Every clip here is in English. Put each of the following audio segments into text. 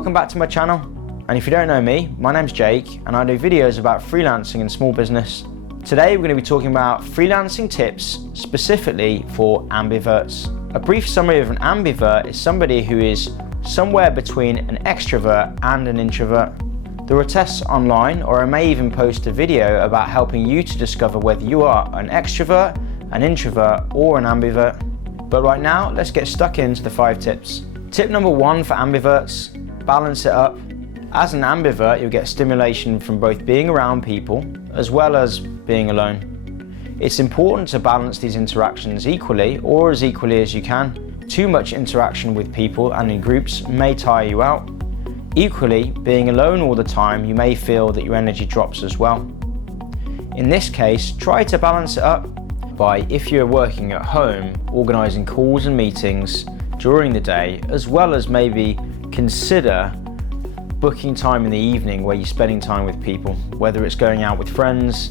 Welcome back to my channel, and if you don't know me, my name's Jake and I do videos about freelancing and small business. Today we're going to be talking about freelancing tips specifically for ambiverts. A brief summary of an ambivert is somebody who is somewhere between an extrovert and an introvert. There are tests online, or I may even post a video about helping you to discover whether you are an extrovert, an introvert or an ambivert. But right now, let's get stuck into the 5 tips. Tip number 1 for ambiverts: balance it up. As an ambivert, you'll get stimulation from both being around people as well as being alone. It's important to balance these interactions equally, or as equally as you can. Too much interaction with people and in groups may tire you out. Equally, being alone all the time, you may feel that your energy drops as well. In this case, try to balance it up by, if you're working at home, organising calls and meetings during the day, as well as maybe consider booking time in the evening where you're spending time with people, whether it's going out with friends,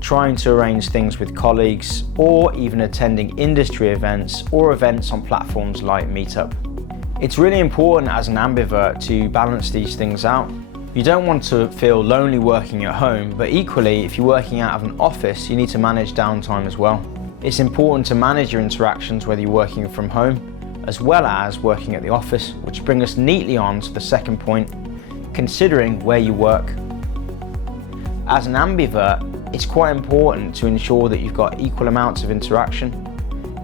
trying to arrange things with colleagues, or even attending industry events or events on platforms like Meetup. It's really important as an ambivert to balance these things out. You don't want to feel lonely working at home, but equally, if you're working out of an office, you need to manage downtime as well. It's important to manage your interactions whether you're working from home as well as working at the office, which brings us neatly on to the second point, considering where you work. As an ambivert, it's quite important to ensure that you've got equal amounts of interaction.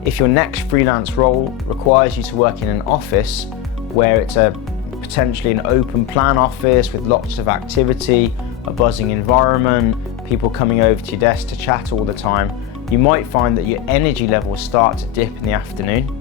If your next freelance role requires you to work in an office where it's potentially an open plan office with lots of activity, a buzzing environment, people coming over to your desk to chat all the time, you might find that your energy levels start to dip in the afternoon.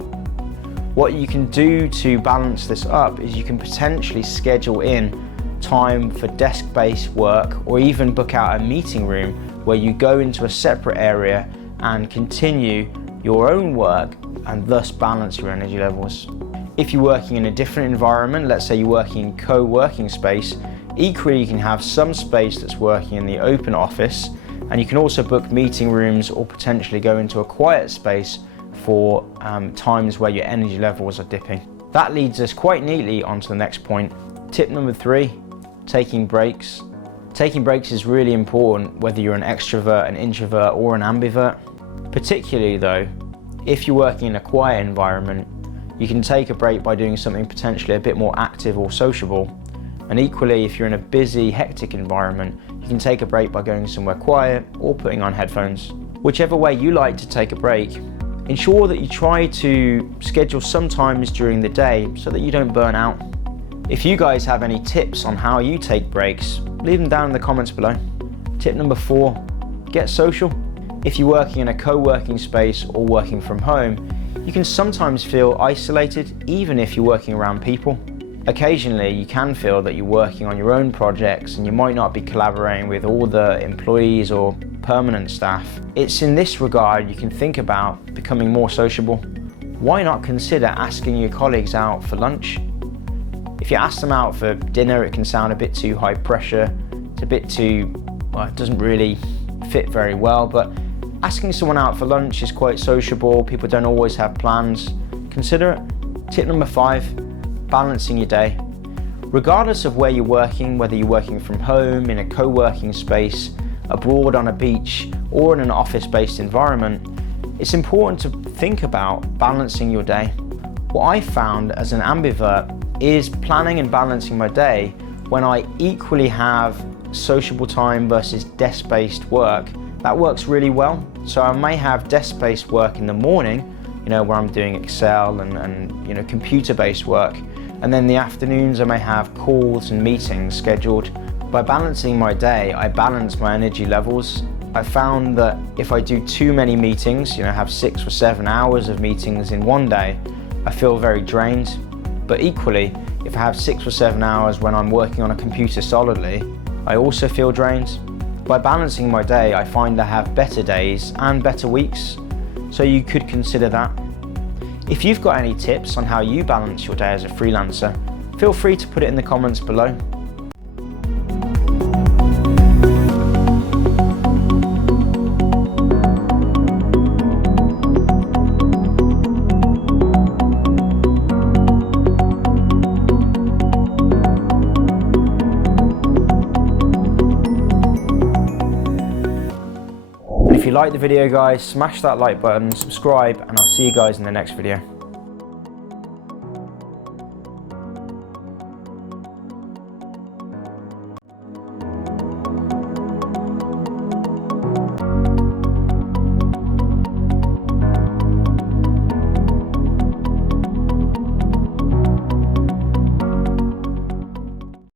What you can do to balance this up is you can potentially schedule in time for desk-based work, or even book out a meeting room where you go into a separate area and continue your own work and thus balance your energy levels. If you're working in a different environment, let's say you're working in co-working space, equally you can have some space that's working in the open office, and you can also book meeting rooms or potentially go into a quiet space for times where your energy levels are dipping. That leads us quite neatly onto the next point. Tip number 3, taking breaks. Taking breaks is really important whether you're an extrovert, an introvert or an ambivert. Particularly though, if you're working in a quiet environment, you can take a break by doing something potentially a bit more active or sociable. And equally, if you're in a busy, hectic environment, you can take a break by going somewhere quiet or putting on headphones. Whichever way you like to take a break, ensure that you try to schedule some times during the day so that you don't burn out. If you guys have any tips on how you take breaks, leave them down in the comments below. Tip number 4, get social. If you're working in a co-working space or working from home, you can sometimes feel isolated even if you're working around people. Occasionally, you can feel that you're working on your own projects and you might not be collaborating with all the employees or permanent staff. It's in this regard you can think about becoming more sociable. Why not consider asking your colleagues out for lunch? If you ask them out for dinner, it can sound a bit too high pressure. It's a bit too, well, it doesn't really fit very well, but asking someone out for lunch is quite sociable. People don't always have plans. Consider it. Tip number 5, balancing your day. Regardless of where you're working, whether you're working from home, in a co-working space, abroad on a beach, or in an office-based environment, it's important to think about balancing your day. What I found as an ambivert is planning and balancing my day when I equally have sociable time versus desk-based work. That works really well. So I may have desk-based work in the morning, where I'm doing Excel and computer-based work. And then in the afternoons I may have calls and meetings scheduled. By balancing my day, I balance my energy levels. I found that if I do too many meetings, have 6 or 7 hours of meetings in one day, I feel very drained. But equally, if I have 6 or 7 hours when I'm working on a computer solidly, I also feel drained. By balancing my day, I find I have better days and better weeks. So you could consider that. If you've got any tips on how you balance your day as a freelancer, feel free to put it in the comments below. If you like the video guys, smash that like button, subscribe, and I'll see you guys in the next video.